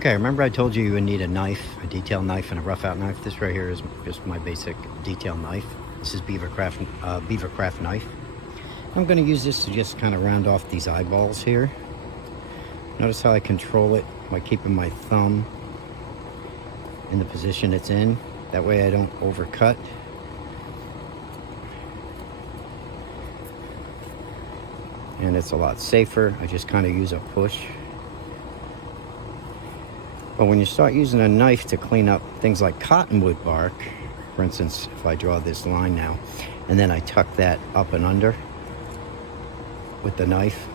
Okay, remember I told you you would need a knife, a detail knife and a rough out knife. This right here is just my basic detail knife. This is Beavercraft knife. I'm going to use this to just kind of round off these eyeballs here. Notice how I control it by keeping my thumb in the position it's in. That way I don't overcut. And it's a lot safer. I just kind of use a push. But when you start using a knife to clean up things like cottonwood bark, for instance, if I draw this line now, and then I tuck that up and under with the knife,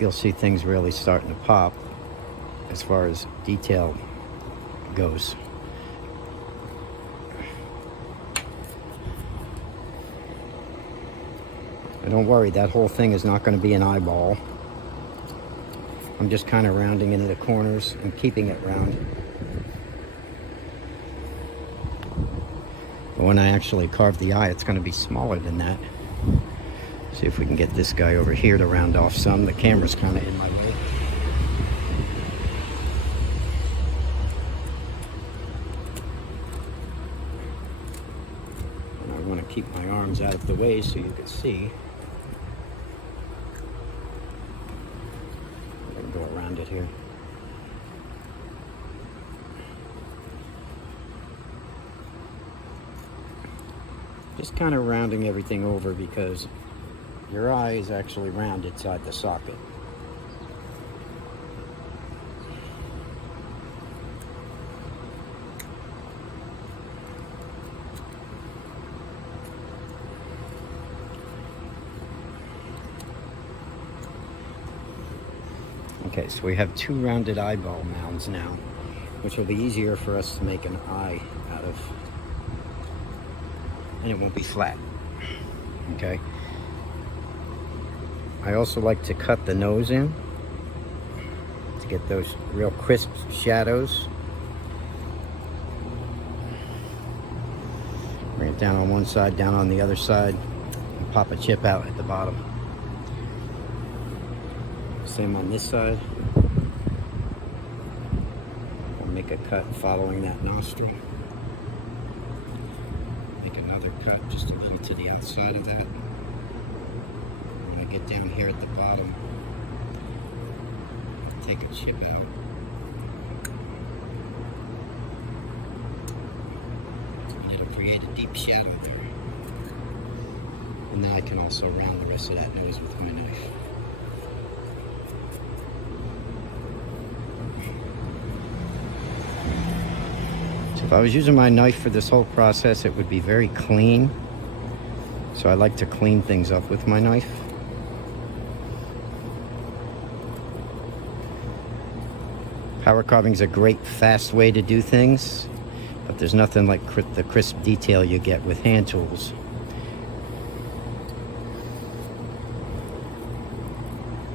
you'll see things really starting to pop as far as detail goes. And don't worry, that whole thing is not going to be an eyeball. I'm just kind of rounding into the corners and keeping it round. But when I actually carve the eye, it's going to be smaller than that. See if we can get this guy over here to round off some. The camera's kind of in my way. And I want to keep my arms out of the way so you can see. Go around it here. Just kind of rounding everything over because your eye is actually round inside the socket. Okay, so we have two rounded eyeball mounds now, which will be easier for us to make an eye out of, and it won't be flat. Okay. I also like to cut the nose in to get those real crisp shadows. Bring it down on one side, down on the other side, and pop a chip out at the bottom. Same on this side. I'll make a cut following that nostril. Make another cut just a little to the outside of that. When I get down here at the bottom, take a chip out. And it'll create a deep shadow there. And then I can also round the rest of that nose with my knife. If I was using my knife for this whole process, it would be very clean. So I like to clean things up with my knife. Power carving is a great, fast way to do things, but there's nothing like the crisp detail you get with hand tools.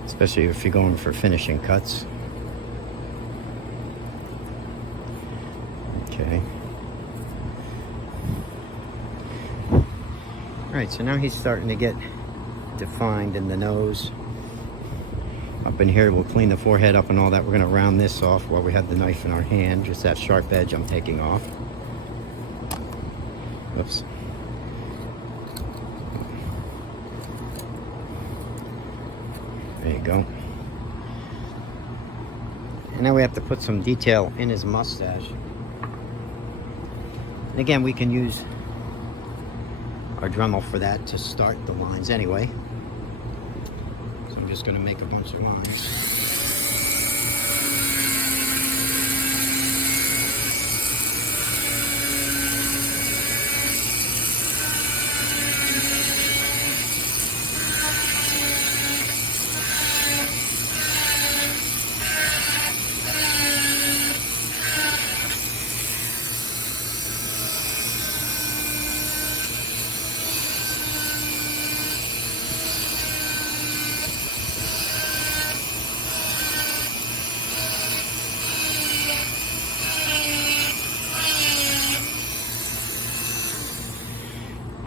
Especially if you're going for finishing cuts. Okay. Alright, so now he's starting to get defined in the nose. Up in here, we'll clean the forehead up and all that. We're going to round this off while we have the knife in our hand. Just that sharp edge I'm taking off. Oops. There you go. And now we have to put some detail in his mustache. And again, we can use our Dremel for that to start the lines anyway. So I'm just going to make a bunch of lines.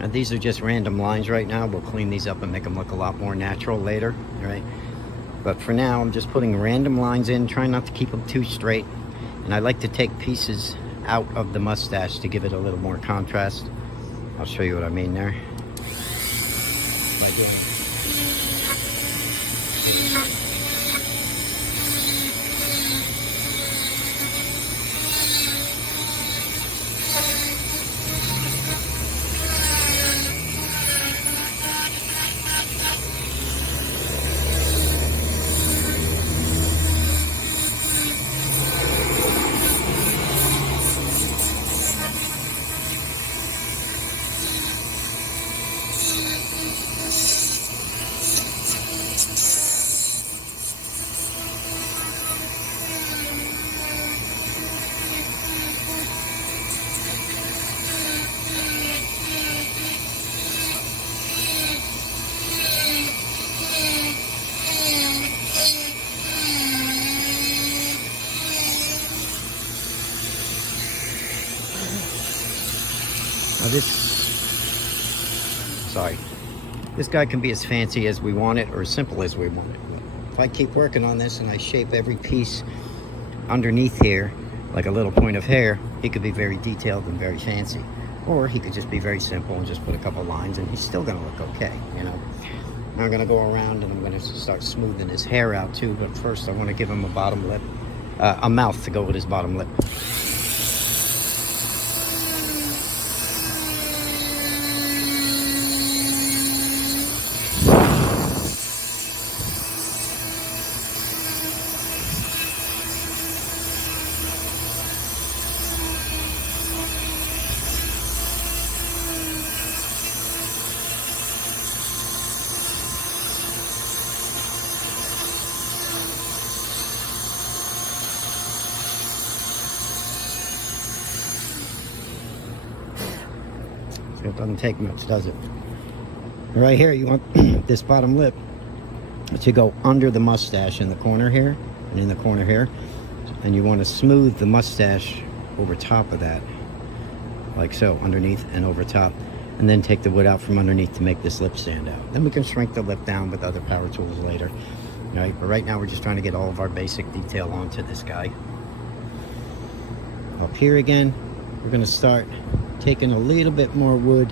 Now these are just random lines right now. We'll clean these up and make them look a lot more natural later, right? But for now, I'm just putting random lines in, trying not to keep them too straight. And I like to take pieces out of the mustache to give it a little more contrast. I'll show you what I mean there. Now this guy can be as fancy as we want it or as simple as we want it. If I keep working on this and I shape every piece underneath here like a little point of hair, he could be very detailed and very fancy. Or he could just be very simple and just put a couple lines and he's still gonna look okay, you know. Now I'm gonna go around and I'm gonna start smoothing his hair out too, but first I wanna give him a bottom lip, a mouth to go with his bottom lip. It doesn't take much, does it? Right here, you want this bottom lip to go under the mustache in the corner here and in the corner here, and you want to smooth the mustache over top of that, like so, underneath and over top, and then take the wood out from underneath to make this lip stand out. Then we can shrink the lip down with other power tools later. All right, but right now we're just trying to get all of our basic detail onto this guy. Up here again, we're going to start taking a little bit more wood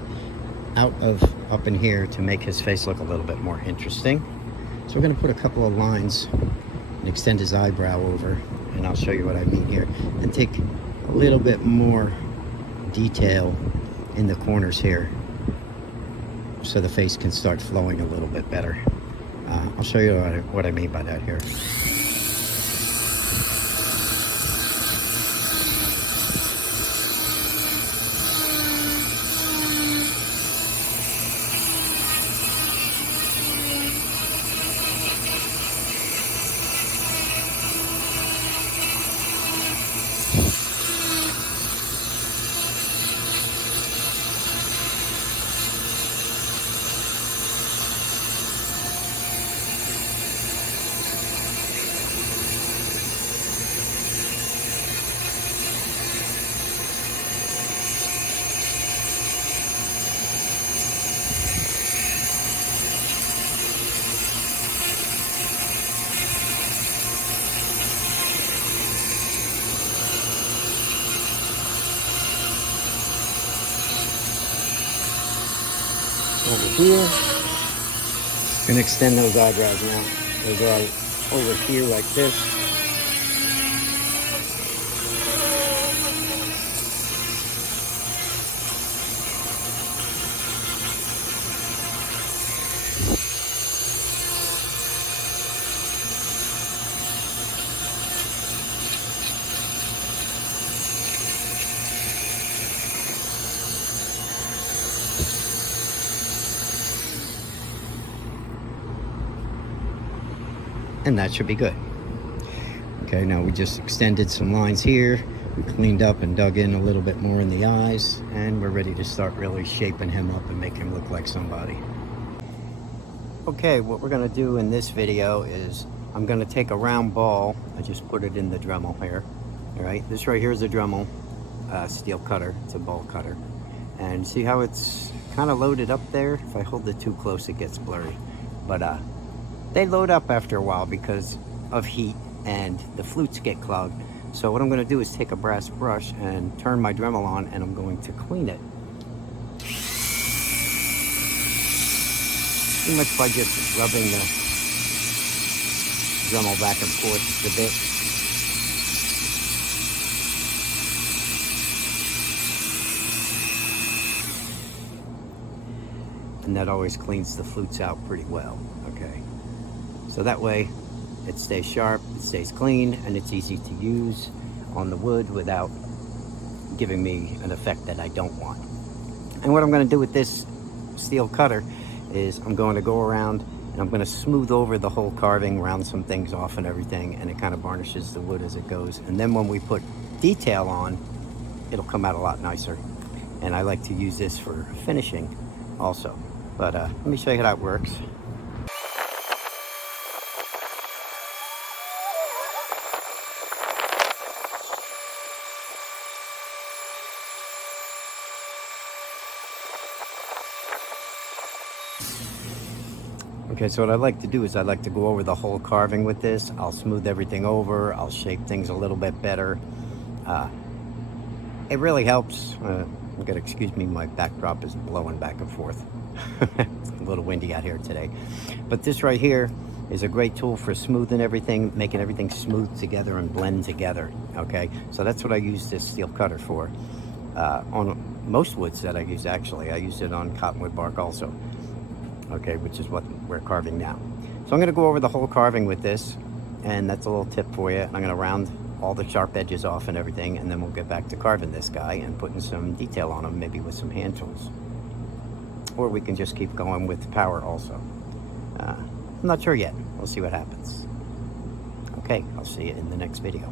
out of up in here to make his face look a little bit more interesting. So we're going to put a couple of lines and extend his eyebrow over, and I'll show you what I mean here, and take a little bit more detail in the corners here so the face can start flowing a little bit better. I'll show you what I mean by that here. Over here, and extend those eyebrows now. Those are over here like this. And that should be good. Okay, now we just extended some lines here. We cleaned up and dug in a little bit more in the eyes, and we're ready to start really shaping him up and make him look like somebody. Okay, what we're gonna do in this video is I'm gonna take a round ball. I just put it in the Dremel here. All right, this right here is a Dremel steel cutter. It's a ball cutter. And see how it's kind of loaded up there? If I hold it too close, it gets blurry. But They load up after a while because of heat and the flutes get clogged. So what I'm going to do is take a brass brush and turn my Dremel on, and I'm going to clean it. Pretty much by just rubbing the Dremel back and forth just a bit. And that always cleans the flutes out pretty well, okay? So that way it stays sharp, it stays clean, and it's easy to use on the wood without giving me an effect that I don't want. And what I'm going to do with this steel cutter is I'm going to go around and I'm going to smooth over the whole carving, round some things off and everything, and it kind of varnishes the wood as it goes. And then when we put detail on, it'll come out a lot nicer. And I like to use this for finishing also. But let me show you how it works. Okay, so what I like to do is I like to go over the whole carving with this. I'll smooth everything over. I'll shape things a little bit better. It really helps. You gotta excuse me, my backdrop is blowing back and forth. It's a little windy out here today. But this right here is a great tool for smoothing everything, making everything smooth together and blend together, okay? So that's what I use this steel cutter for. On most woods that I use, actually. I use it on cottonwood bark also, okay, which is what we're carving now. So I'm gonna go over the whole carving with this, and that's a little tip for you. I'm gonna round all the sharp edges off and everything, and then we'll get back to carving this guy and putting some detail on him, maybe with some hand tools. Or we can just keep going with power also. I'm not sure yet. We'll see what happens. Okay, I'll see you in the next video.